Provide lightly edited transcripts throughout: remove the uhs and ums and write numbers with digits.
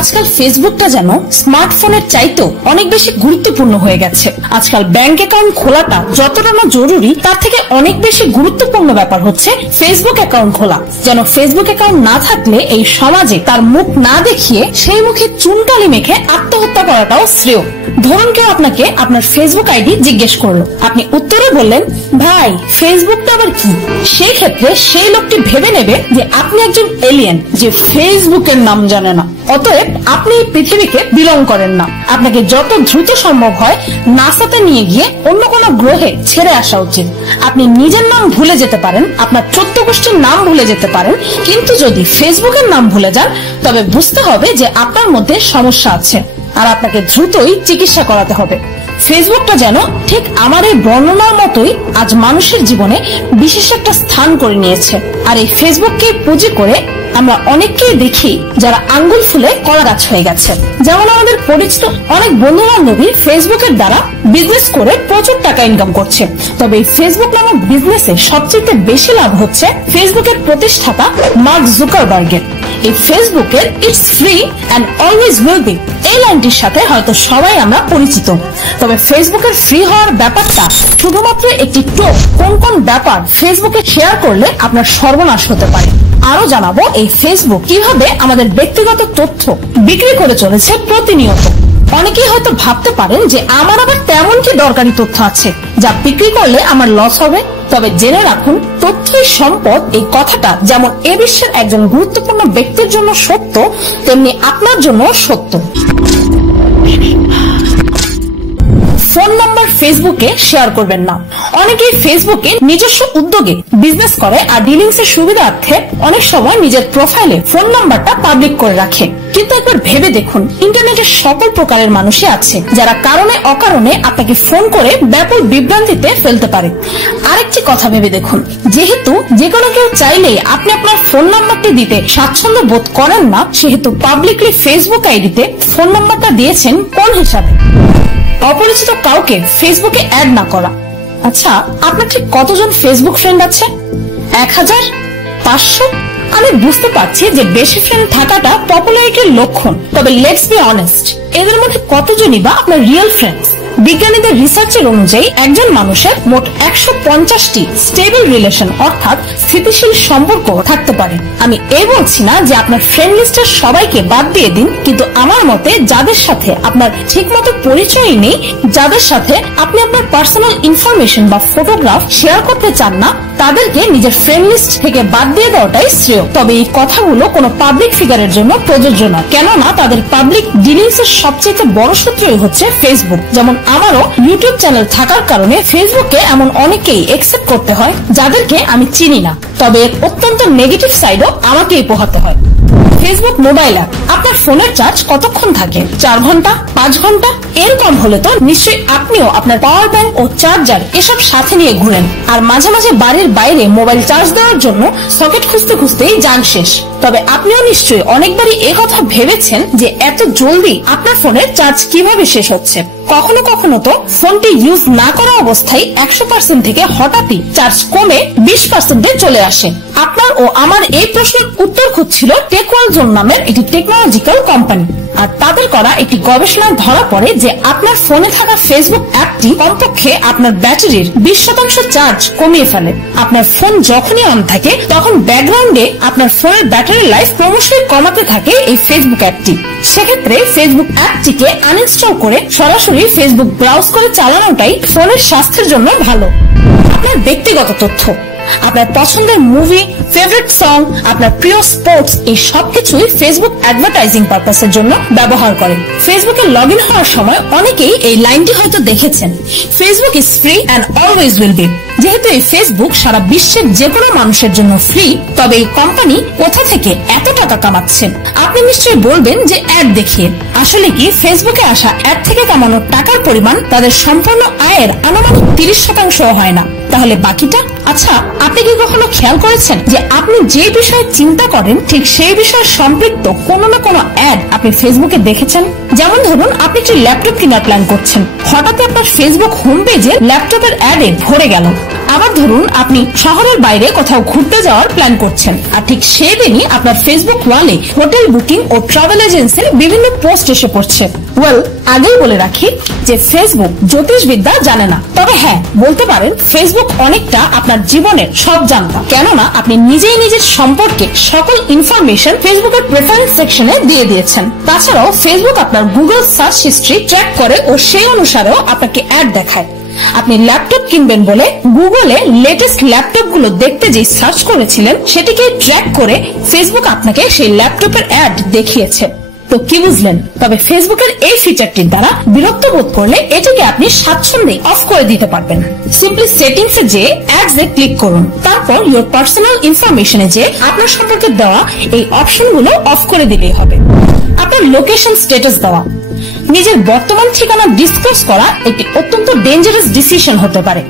আজকাল ফেসবুকটা যেন স্মার্টফোনের চাইতেও অনেক বেশি গুরুত্বপূর্ণ হয়ে গেছে। আজকাল ব্যাংক অ্যাকাউন্ট খোলাটা যতটা না জরুরি তার থেকে অনেক বেশি গুরুত্বপূর্ণ ব্যাপার হচ্ছে ফেসবুক অ্যাকাউন্ট খোলা। যেন ফেসবুক অ্যাকাউন্ট না থাকলে এই সমাজে তার মুখ না দেখিয়ে সেই মুখে চুনকালি মেখে আত্মহত্যা করাটাও শ্রেয়। ধরুন কেউ আপনাকে আপনার ফেসবুক আইডি জিজ্ঞেস করলো, আপনি উত্তরে বললেন ভাই ফেসবুকটা আবার কি। সেই ক্ষেত্রে সেই লোকটি ভেবে নেবে যে আপনি একজন এলিয়েন যে ফেসবুকের নাম জানে না। অতএব আপনি এই পৃথিবীকে বিলং করেন না। আপনাকে যত দ্রুত সম্ভব হয় নাসাতে নিয়ে গিয়ে অন্য কোনো গ্রহে ছেড়ে আসা উচিত। আপনি নিজের নাম ভুলে যেতে পারেন, আপনার 14 গোষ্ঠীর নাম ভুলে যেতে পারেন, কিন্তু যদি ফেসবুকের নাম ভুলে যান তবে বুঝতে হবে যে আপনার মধ্যে সমস্যা আছে আর আপনাকে দ্রুতই চিকিৎসা করাতে হবে। ফেসবুকটা যেন ঠিক আমার এই বর্ণনার মতোই আজ মানুষের জীবনে বিশেষ একটা স্থান করে নিয়েছে। আর এই ফেসবুককে পুঁজি করে আমরা অনেককেই দেখি যারা আঙ্গুল ফুলে কলা গাছ হয়ে গেছে। যেমন আমাদের পরিচিত অনেক বন্ধু বান্ধবী ফেসবুকের দ্বারা বিজনেস করে প্রচুর টাকা ইনকাম করছে। তবে এই ফেসবুক নামক বিজনেসে সবচেয়ে বেশি লাভ হচ্ছে ফেসবুকের প্রতিষ্ঠাতা মার্ক জুকারবার্গের। এই ফেসবুকের it's free and always will be এই লাইনটির সাথে হয়তো সবাই আমরা পরিচিত। তবে ফেসবুকের ফ্রি হওয়ার ব্যাপারটা শুধুমাত্র একটি টোপ। কোন কোন ব্যাপার ফেসবুকে শেয়ার করলে আপনার সর্বনাশ হতে পারে আরো জানাবো। এই ফেসবুক কিভাবে আমাদের ব্যক্তিগত তথ্য বিক্রি করে চলেছে প্রতিনিয়ত। অনেকেই হয়তো ভাবতে পারেন যে আমার আবার তেমন কি দরকারি তথ্য আছে যা বিক্রি করলে আমার লস হবে। তবে জেনে রাখুন, তথ্যই সম্পদ এই কথাটা যেমন এ বিশ্বের একজন গুরুত্বপূর্ণ ব্যক্তির জন্য সত্য, তেমনি আপনার জন্য সত্য। ফোন নাম্বার ফেসবুকে শেয়ার করবেন না। অনেকেই ফেসবুকে নিজস্ব উদ্যোগে বিজনেস করে আর ডিলিংস এর সুবিধার্থে অনেক সময় নিজের প্রোফাইলে ফোন নাম্বারটা পাবলিক করে রাখে। কিন্তু একবার ভেবে দেখুন, ইন্টারনেটের সকল প্রকারের মানুষই আছে যারা কারণে অকারণে আপনাকে ফোন করে ব্যাপক বিভ্রান্তিতে ফেলতে পারে। আরেকটি কথা ভেবে দেখুন, যেহেতু যে কোনো কেউ চাইলেই আপনি আপনার ফোন নাম্বারটি দিতে স্বাচ্ছন্দ্য বোধ করেন না, সেহেতু পাবলিকলি ফেসবুক আইডিতে ফোন নাম্বারটা দিয়েছেন কোন হিসাবে? অপরিচিত কাউকে ফেসবুকে অ্যাড না করা। আচ্ছা, আপনার ঠিক কতজন ফেসবুক ফ্রেন্ড আছে? 1000? 500? আমি বুঝতে পারছি যে বেশি ফ্রেন্ড থাকাটা পপুলারিটির লক্ষণ, তবে লেটস বি অনেস্ট, এদের মধ্যে কতজনই বা আপনার রিয়েল ফ্রেন্ডস? বিজ্ঞানীদের রিসার্চের অনুযায়ী একজন মানুষের মোট 150টি স্টেবল রিলেশন অর্থাৎ স্থিতিশীল সম্পর্ক থাকতে পারে। আমি এই বলছি না যে আপনার ফ্রেন্ড লিস্টের সবাইকে বাদ দিয়ে দিন, কিন্তু আমার মতে যাদের সাথে আপনার ঠিকমতো পরিচয়ই নেই, যাদের সাথে আপনি আপনার পার্সোনাল ইনফরমেশন বা ফটোগ্রাফ শেয়ার করতে চান না, তাদেরকে নিজের ফ্রেন্ড লিস্ট থেকে বাদ দিয়ে দেওয়াটাই শ্রেয়। তবে এই কথাগুলো কোনো পাবলিক ফিগারের জন্য প্রযোজ্য না, কেননা তাদের পাবলিক ডিলিংস এর সবচেয়ে বড় সূত্রই হচ্ছে ফেসবুক। যেমন আমারও ইউটিউব চ্যানেল থাকার কারণে ফেসবুকে এমন অনেকেই একসেপ্ট করতে হয় যাদেরকে আমি চিনি না, তবে এর অত্যন্ত নেগেটিভ সাইডও আমাকেই পোহাতে হয়। ফেসবুক মোবাইল অ্যাপ আপনার ফোনের চার্জ কতক্ষণ থাকে? 4 ঘন্টা, 5 ঘন্টা? এর কম হলে তো নিশ্চয়ই আপনিও আপনার পাওয়ার ব্যাংক ও চার্জার এসব সাথে নিয়ে ঘুরেন, আর মাঝে মাঝে বাড়ির বাইরে মোবাইল চার্জ দেওয়ার জন্য সকেট খুঁজতে খুঁজতেই যান শেষ। তবে আপনিও নিশ্চয়ই অনেকবারই এ কথা ভেবেছেন যে এত জলদি আপনার ফোনের চার্জ কিভাবে শেষ হচ্ছে। কখনো কখনো তো ফোনটি ইউজ না করা অবস্থায় 100% থেকে হঠাৎই চার্জ কমে 20% চলে আসে। আপনার ও আমার এই প্রশ্নের উত্তর খুঁজছিল টেকওয়ালজোন নামের একটি টেকনোলজিক্যাল কোম্পানি, আর তাদের করা একটি গবেষণায় ধরা পড়ে যে আপনার ফোনে থাকা ফেসবুক অ্যাপটি কমপক্ষে আপনার ব্যাটারির 20% চার্জ কমিয়ে ফেলে। আপনার ফোন যখনই অন থাকে তখন ব্যাকগ্রাউন্ডে আপনার ফোনের ব্যাটারি লাইফ ক্রমশই কমাতে থাকে এই ফেসবুক অ্যাপটি। সেক্ষেত্রে ফেসবুক অ্যাপটিকে আনইনস্টল করে সরাসরি ফেসবুক ব্রাউজ করে চালানোটাই ফোনের স্বাস্থ্যের জন্য ভালো। আপনার ব্যক্তিগত তথ্য, আপনার পছন্দের মুভি, ফেভারিট সং, আপনার প্রিয় স্পোর্টস, এই সবকিছুই ফেসবুক অ্যাডভার্টাইজিং পারপাসের জন্য ব্যবহার করে। ফেসবুকে লগ ইন হওয়ার সময় অনেকেই এই লাইনটি হয়তো দেখেছেন, Facebook is free and always will be. যেহেতু এই ফেসবুক সারা বিশ্বের যে কোনো মানুষের জন্য ফ্রি, তবে এই কোম্পানি কোথা থেকে এত টাকা কামাচ্ছেন? আপনি নিশ্চয়ই বলবেন যে অ্যাড দেখিয়ে। আসলে কি ফেসবুকে আসা অ্যাড থেকে কামানোর টাকার পরিমাণ তাদের সম্পূর্ণ আয়ের আনুমানিক 30% হয় না। তাহলে বাকিটা? আচ্ছা, আপনি কি কখনো খেয়াল করেছেন যে আপনি যে বিষয়ে চিন্তা করেন ঠিক সেই বিষয়ে সম্পৃক্ত কোনো না কোনো অ্যাড আপনি ফেসবুকে দেখেছেন? যেমন ধরুন, আপনি একটি ল্যাপটপ কেনার প্ল্যান করছেন, হঠাৎ আপনার ফেসবুক হোম পেজে ল্যাপটপের অ্যাডে ভরে গেল। আবার ধরুন, আপনি শহরের বাইরে কোথাও ঘুরতে যাওয়ার প্ল্যান করছেন, আর ঠিক সেদিনই আপনার ফেসবুক ওয়ালে হোটেল বুকিং ও ট্রাভেল এজেন্সির বিভিন্ন পোস্ট এসে পড়ছে। আগেই বলে রাখি যে ফেসবুক জ্যোতিষবিদ্যা জানে না, তবে হ্যাঁ বলতে পারেন ফেসবুক অনেকটা আপনার জীবনের সব জানতা, কেননা আপনি নিজেই নিজের সম্পর্কে সকল ইনফরমেশন ফেসবুকের প্রেফারেন্স সেকশনে দিয়ে দিয়েছেন। তাছাড়াও ফেসবুক আপনার গুগল সার্চ হিস্ট্রি ট্র্যাক করে ও সেই অনুসারেও আপনাকে অ্যাড দেখায়। আপনি ল্যাপটপ কিনবেন বলে গুগলে লেটেস্ট ল্যাপটপ গুলো দেখতে যে সার্চ করেছিলেন সেটিকে ট্র্যাক করে ফেসবুক আপনাকে সেই ল্যাপটপের অ্যাড দেখিয়েছে। তো কি বুঝলেন? তবে ফেসবুকের এই ফিচারটির দ্বারা বিরক্ত বোধ করলে এটিকে আপনি স্বাচ্ছন্দ্যে অফ করে দিতে পারবেন। সিম্পলি সেটিংস এ যে অ্যাডস এ ক্লিক করুন, তারপর ইওর পার্সোনাল ইনফরমেশনে যে আপনার সম্পর্কে দেওয়া এই অপশনগুলো অফ করে দিলেই হবে। আপনার লোকেশন স্ট্যাটাস দেওয়া, নিজের বর্তমান ঠিকানা ডিসক্লোজ করা একটি অত্যন্ত ডেঞ্জারাস ডিসিশন হতে পারে।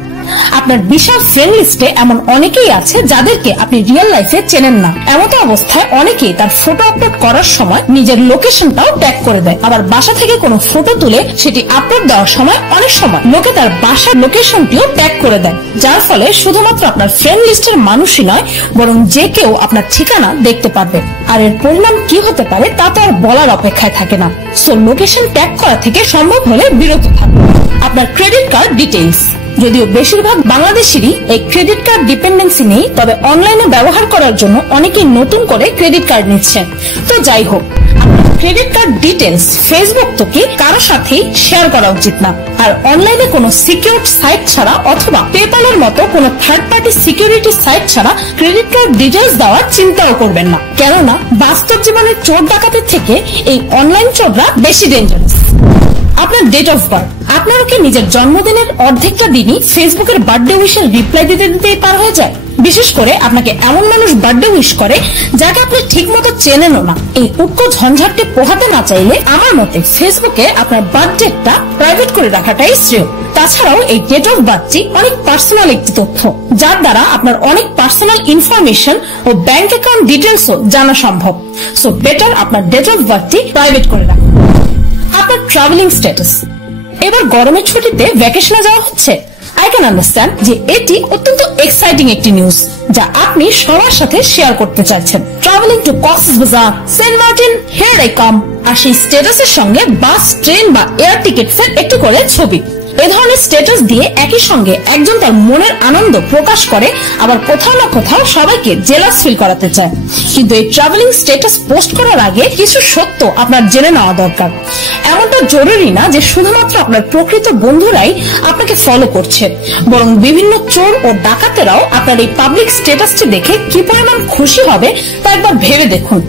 আপনার বিশাল ফ্রেন্ড লিস্টে এমন অনেকেই আছে যাদেরকে আপনি রিয়েল লাইফে চেনেন না। এমত অবস্থায় অনেকেই তার ফটো আপলোড করার সময় নিজের লোকেশনটাও ট্যাগ করে দেয়। আবার বাসা থেকে কোনো ফটো তুলে সেটি আপলোড দেওয়ার সময় অনেক সময় লোকে তার বাসার লোকেশনটিও ট্যাগ করে দেয়, যার ফলে শুধুমাত্র আপনার ফ্রেন্ড লিস্টের মানুষই নয় বরং যে কেউ আপনার ঠিকানা দেখতে পারবে। আর এর পরিণাম কি হতে পারে তা তো আর বলার অপেক্ষায় থাকে না। সো লোকেশন ট্যাগ করা থেকে সম্ভব হলে বিরত থাকুন। আপনার ক্রেডিট কার্ড ডিটেইলস, যদিও বেশিরভাগ বাংলাদেশেরই এই ক্রেডিট কার্ড ডিপেন্ডেন্সি নেই, তবে অনলাইনে ব্যবহার করার জন্য অনেকেই নতুন করে ক্রেডিট কার্ড নিচ্ছেন। তো যাই হোক, ক্রেডিট কার্ড ডিটেইলস ফেসবুক তো কি কারোর সাথেই শেয়ার করা উচিত না। আর অনলাইনে কোনো সিকিউরড সাইট ছাড়া অথবা পেপ্যালের মতো কোনো থার্ড পার্টি সিকিউরিটি সাইট ছাড়া ক্রেডিট কার্ড ডিটেইলস দেওয়ার চিন্তাও করবেন না, কেননা বাস্তব জীবনের চোর ডাকাতের থেকে এই অনলাইন চোররা বেশি ডেঞ্জারাস। আপনার ডেট অফ বার্থ, আপনারও কি নিজের জন্মদিনের অর্ধেকটা দিনই ফেসবুকের বার্থডে উইশের রিপ্লাই দিতে দিতেই পার হয়ে যায়? বিশেষ করে আপনাকে এমন মানুষ বার্থডে উইশ করে যাকে আপনি ঠিক মতো চেনেনও না। এই উটকো ঝঞ্ঝাটটি পোহাতে না চাইলে আমার মতে ফেসবুকে আপনার বার্থডেটা প্রাইভেট করে রাখাটাই শ্রেয়। তাছাড়াও এই ডেট অফ বার্থটি অনেক পার্সোনাল একটি তথ্য, যার দ্বারা আপনার অনেক পার্সোনাল ইনফরমেশন ও ব্যাংক অ্যাকাউন্ট ডিটেলসও জানা সম্ভব। সো বেটার আপনার ডেট অফ বার্থটি প্রাইভেট করে রাখুন। আপনার ট্রাভেলিং স্ট্যাটাস, এবার গরমের ছুটিতে ভ্যাকেশনে যাওয়া হচ্ছে। আই ক্যান আন্ডারস্ট্যান্ড যে এটি অত্যন্ত এক্সাইটিং একটি নিউজ যা আপনি সবার সাথে শেয়ার করতে চাইছেন। Traveling to Cox's Bazar, Saint Martin, here I come, আর সেই স্ট্যাটাসের সঙ্গে বাস, ট্রেন বা এয়ার টিকিটসের একটি করে ছবি। এ ধরনের স্ট্যাটাস দিয়ে একই সঙ্গে একজন তার মনের আনন্দ প্রকাশ করে, আবার কোথাও না কোথাও সবাইকে জেলাস ফিল করাতে চায়। কিন্তু এই ট্রাভেলিং স্ট্যাটাস পোস্ট করার আগে কিছু সত্য আপনার জেনে নেওয়া দরকার। এমনটা জরুরি না যে শুধুমাত্র আপনার প্রকৃত বন্ধুরাই আপনাকে ফলো করছে, বরং বিভিন্ন চোর ও ডাকাতেরাও আপনার এই পাবলিক স্ট্যাটাসটি দেখে কি পরিমাণ খুশি হবে তা একবার ভেবে দেখুন।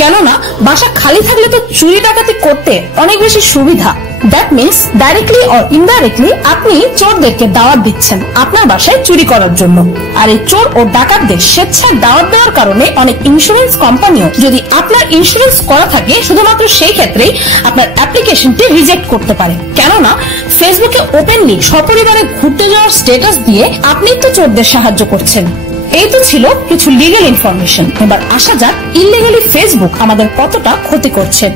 কেননা বাসা খালি থাকলে তো চুরি ডাকাতি করতে অনেক বেশি সুবিধা। That means directly or indirectly আপনি চোরদেরকে দাওয়াত দিচ্ছেন আপনার বাসায় চুরি করার জন্য। আর এই চোর ও ডাকাতদের স্বেচ্ছায় দাওয়াত দেওয়ার কারণে অনেক ইন্স্যুরেন্স কোম্পানিও যদি আপনার ইন্স্যুরেন্স করা থাকে শুধুমাত্র সেই ক্ষেত্রেই আপনার অ্যাপ্লিকেশনটি রিজেক্ট করতে পারে। কেননা ফেসবুকে ওপেনলি সপরিবারে ঘুরতে যাওয়ার স্ট্যাটাস দিয়ে আপনি তো চোরদের সাহায্য করছেন। এই তো ছিল কিছু লিগ্যাল ইনফরমেশন। এবার আসা যাক ইললিগালি ফেসবুক আমাদের কতটা ক্ষতি করছে।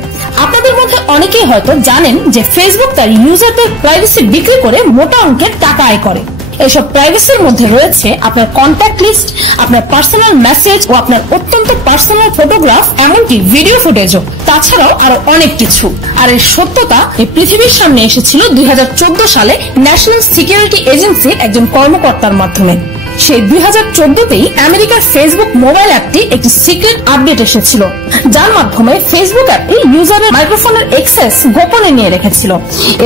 আপনাদের মধ্যে অনেকেই হয়তো জানেন যে ফেসবুক তার ইউজারদের প্রাইভেসি বিক্রি করে মোটা অঙ্কের টাকা আয় করে। এইসব প্রাইভেসির মধ্যে রয়েছে আপনার কন্ট্যাক্ট লিস্ট, আপনার পার্সোনাল মেসেজ ও আপনার অত্যন্ত পার্সোনাল ফটোগ্রাফ, এমনকি ভিডিও ফুটেজও। তাছাড়াও আরো অনেক কিছু। আর এর সত্যতা এই পৃথিবীর সামনে এসেছিল 2014 সালে ন্যাশনাল সিকিউরিটি এজেন্সির একজন কর্মকর্তার মাধ্যমে। সেই 2014তেই আমেরিকার ফেসবুক মোবাইল অ্যাপটি একটি সিক্রেট আপডেট এসেছিল, যার মাধ্যমে ফেসবুক অ্যাপটি ইউজারের মাইক্রোফোনের অ্যাক্সেস গোপনে নিয়ে রেখেছিল।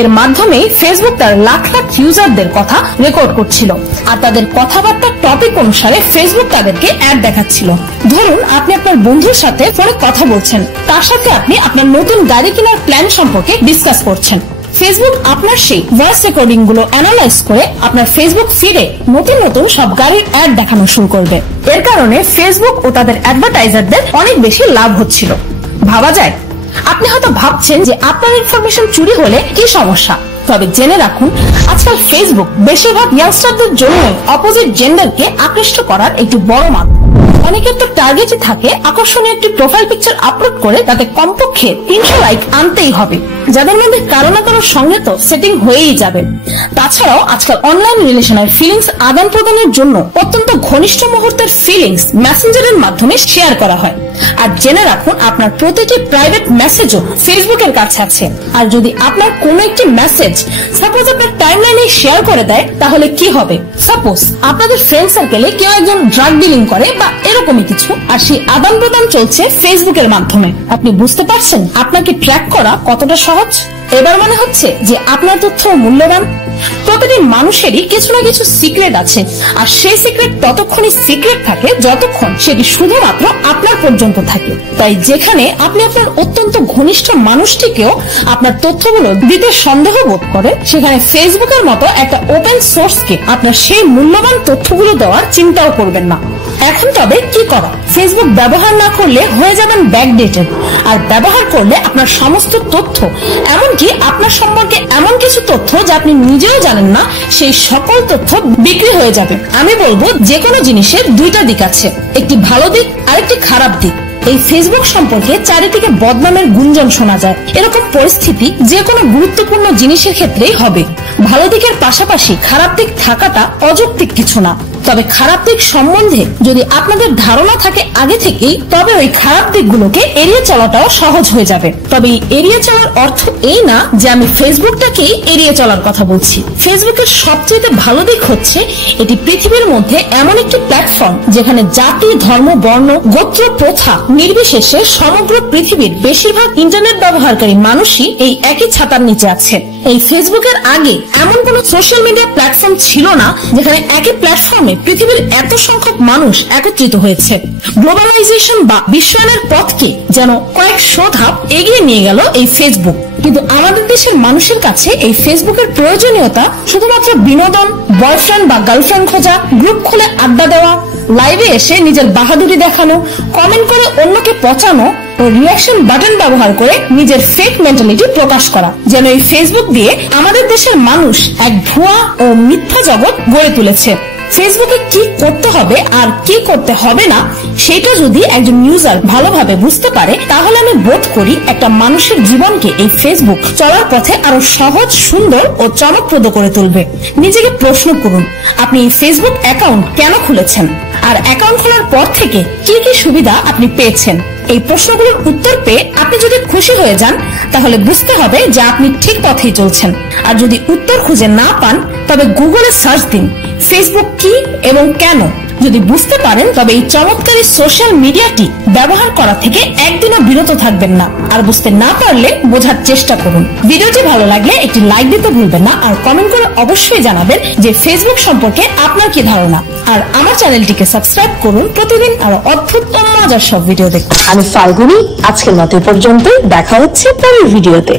এর মাধ্যমে ফেসবুক তার লাখ লাখ ইউজারদের কথা রেকর্ড করছিল, আর তাদের কথাবার্তার টপিক অনুসারে ফেসবুক তাদেরকে অ্যাড দেখাচ্ছিল। ধরুন আপনি আপনার বন্ধুর সাথে ফোনে কথা বলছেন, তার সাথে আপনি আপনার নতুন গাড়ি কেনার প্ল্যান সম্পর্কে ডিসকাস করছেন। ফেসবুক আপনার সেই ভয়েস রেকর্ডিং গুলো অ্যানালাইজ করে আপনার ফেসবুক ফিডে নতুন নতুন সব গাড়ির অ্যাড দেখানো শুরু করবে। এর কারণে ফেসবুক ও তাদের অ্যাডভার্টাইজারদের অনেক বেশি লাভ হচ্ছিল। ভাবা যায়, আপনি হয়তো ভাবছেন যে আপনার ইনফরমেশন চুরি হলে কি সমস্যা, তবে জেনে রাখুন, আজকাল ফেসবুক বেশিরভাগ ইয়াংস্টারদের জন্য অপোজিট জেন্ডারকে আকৃষ্ট করার একটি বড় মাধ্যম। অনেকের তো টার্গেটই থাকে আকর্ষণীয় একটি প্রোফাইল পিকচার আপলোড করে তাতে কমপক্ষে 300 লাইক আনতেই হবে, যাদের মধ্যে কারো না কারোর সঙ্গে তো সেটিং হয়েই যাবে। তাছাড়াও আজকাল অনলাইন রিলেশনের ফিলিংস আদান প্রদানের জন্য অত্যন্ত ঘনিষ্ঠ মুহূর্তের ফিলিংস মেসেঞ্জারের মাধ্যমে শেয়ার করা হয়। আর জেনে রাখুন, আপনার প্রতিটি প্রাইভেট মেসেজও ফেসবুকের কাছে আছে। আর যদি আপনার কোনো একটি মেসেজ সাপোজ আপনার টাইমলাইনে শেয়ার করে দেয়, তাহলে কি হবে? সাপোজ আপনাদের ফ্রেন্ড সার্কেলে কেউ একজন ড্রাগ ডিলিং করে বা এরকমই কিছু, আর সেই আদান প্রদান চলছে ফেসবুকের মাধ্যমে। আপনি বুঝতে পারছেন আপনাকে ট্র্যাক করা কতটা সহজ? এবার মনে হচ্ছে যে আপনার তথ্য মূল্যবান। প্রতিটি মানুষেরই কিছু না কিছু সিক্রেট আছে, আর সেই সিক্রেট ততক্ষণই সিক্রেট থাকে যতক্ষণ সেটি শুধুমাত্র আপনার পর্যন্ত থাকে। তাই যেখানে আপনি আপনার অত্যন্ত ঘনিষ্ঠ মানুষটিকেও আপনার তথ্যগুলো দিতে সন্দেহ বোধ করেন, সেখানে ফেসবুকের মতো একটা ওপেন সোর্সকে আপনার সেই মূল্যবান তথ্যগুলো দেওয়ার চিন্তাও করবেন না। এখন তবে কি করা? ফেসবুক ব্যবহার না করলে হয়ে যাবেন ব্যাকডেটেড, আর ব্যবহার করলে আপনার সমস্ত তথ্য, এমনকি আপনার সম্পর্কে এমন কিছু তথ্য যা আপনি নিজেও জানেন না, সেই সকল তথ্য বিক্রি হয়ে যাবে। আমি বলবো, যে কোনো জিনিসের দুইটা দিক আছে, একটি ভালো দিক আর একটি খারাপ দিক। এই ফেসবুক সম্পর্কে চারিদিকে বদনামের গুঞ্জন শোনা যায়। এরকম পরিস্থিতি যে কোনো গুরুত্বপূর্ণ জিনিসের ক্ষেত্রেই হবে। ভালো দিকের পাশাপাশি খারাপ দিক থাকাটা অযৌক্তিক কিছু না। তবে খারাপ দিক সম্বন্ধে যদি আপনাদের ধারণা থাকে আগে থেকেই, তবে ওই খারাপ দিকগুলোকে এড়িয়ে চলাটাও সহজ হয়ে যাবে। তবে এড়িয়ে চলার অর্থ এই না যে আমি ফেসবুকটাকেই এড়িয়ে চলার কথা বলছি। ফেসবুকের সবচেয়ে ভালো দিক হচ্ছে এটি পৃথিবীর মধ্যে এমন একটি প্ল্যাটফর্ম যেখানে জাতি, ধর্ম, বর্ণ, গোত্র, প্রথা নির্বিশেষে সমগ্র পৃথিবীর বেশিরভাগ ইন্টারনেট ব্যবহারকারী মানুষই এই একই ছাতার নিচে আছে। এই ফেসবুকের আগে এমন কোন সোশ্যাল মিডিয়া প্ল্যাটফর্ম ছিল না যেখানে একই প্ল্যাটফর্মে পৃথিবীর এত সংখ্যক মানুষ একত্রিত হয়েছে। গ্লোবালাইজেশন বা বিশ্বায়নের পথকে যেন কয়েকশো ধাপ এগিয়ে নিয়ে গেল এই ফেসবুক। কিন্তু আমাদের দেশের মানুষের কাছে এই ফেসবুকের প্রয়োজনীয়তা শুধুমাত্র বিনোদন, বয়ফ্রেন্ড বা গার্লফ্রেন্ড খোঁজা, গ্রুপ খুলে আড্ডা দেওয়া, লাইভে এসে নিজের বাহাদুরি দেখানো, কমেন্ট করে অন্যকে পচানো ও রিঅ্যাকশন বাটন ব্যবহার করে নিজের ফেক মেন্টালিটি প্রকাশ করা। যেন এই ফেসবুক দিয়ে আমাদের দেশের মানুষ এক ভুয়া ও মিথ্যা জগৎ গড়ে তুলেছে। ফেসবুকে কি করতে হবে আর কি করতে হবে না, সেটা যদি একজন ইউজার ভালোভাবে বুঝতে পারে, তাহলে আমি বোধ করি একটা মানুষের জীবনকে এই ফেসবুক চলার পথে আরো সহজ, সুন্দর ও চমকপ্রদ করে তুলবে। নিজেকে প্রশ্ন করুন, আপনি এই ফেসবুক অ্যাকাউন্ট কেন খুলেছেন, আর অ্যাকাউন্ট খোলার পর থেকে কি কি সুবিধা আপনি পেয়েছেন। এই প্রশ্নগুলোর উত্তর পেয়ে আপনি যদি খুশি হয়ে যান, তাহলে বুঝতে হবে যে আপনি ঠিক পথেই চলছেন। আর যদি উত্তর খুঁজে না পান, তবে গুগলে সার্চ দিন ফেসবুক কি এবং কেন। যদি বুঝতে পারেন, তবে এই চমৎকারী সোশ্যাল মিডিয়াটি ব্যবহার করা থেকে একদিনও বিরত থাকবেন না। আর বুঝতে না পারলে বোঝার চেষ্টা করুন। ভিডিওটি ভালো লাগলে একটি লাইক দিতে ভুলবেন না, আর কমেন্ট করে অবশ্যই জানাবেন যে ফেসবুক সম্পর্কে আপনার কি ধারণা। আর আমার চ্যানেলটিকে সাবস্ক্রাইব করুন প্রতিদিন আরো অদ্ভুত ও মজার সব ভিডিও দেখতে। আমি ফাল্গুনী, আজকের মতো পর্যন্ত, দেখা হচ্ছে পরের ভিডিওতে।